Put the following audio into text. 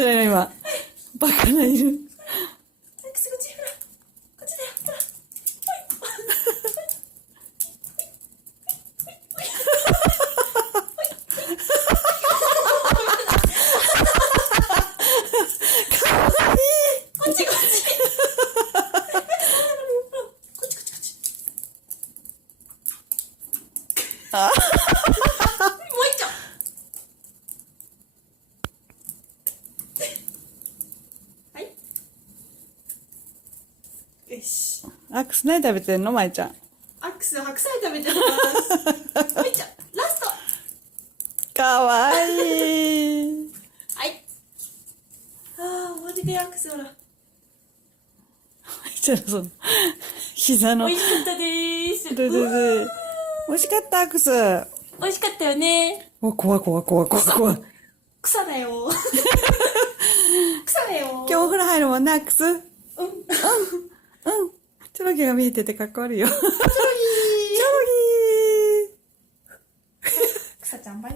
じゃないの今。バカな犬。アックスこっちほら。こっちだよ。ほら。こっちこっち。こっちこっちこっち。あもう一丁。はい。よし。アックス何食べてんのまいちゃん。アックス白菜食べてます。もう一丁。ラスト。かわいい。はい。ああ、終わりでアックスほら。まいちゃんのその、膝の。美味しかったでーす。で。美味しかったアックス。美味しかったよね。お、怖い。草だよ。草だよ。今日お風呂入るもんね、アックス。うん。チョロギが見えててかっこ悪いよ。ちょろ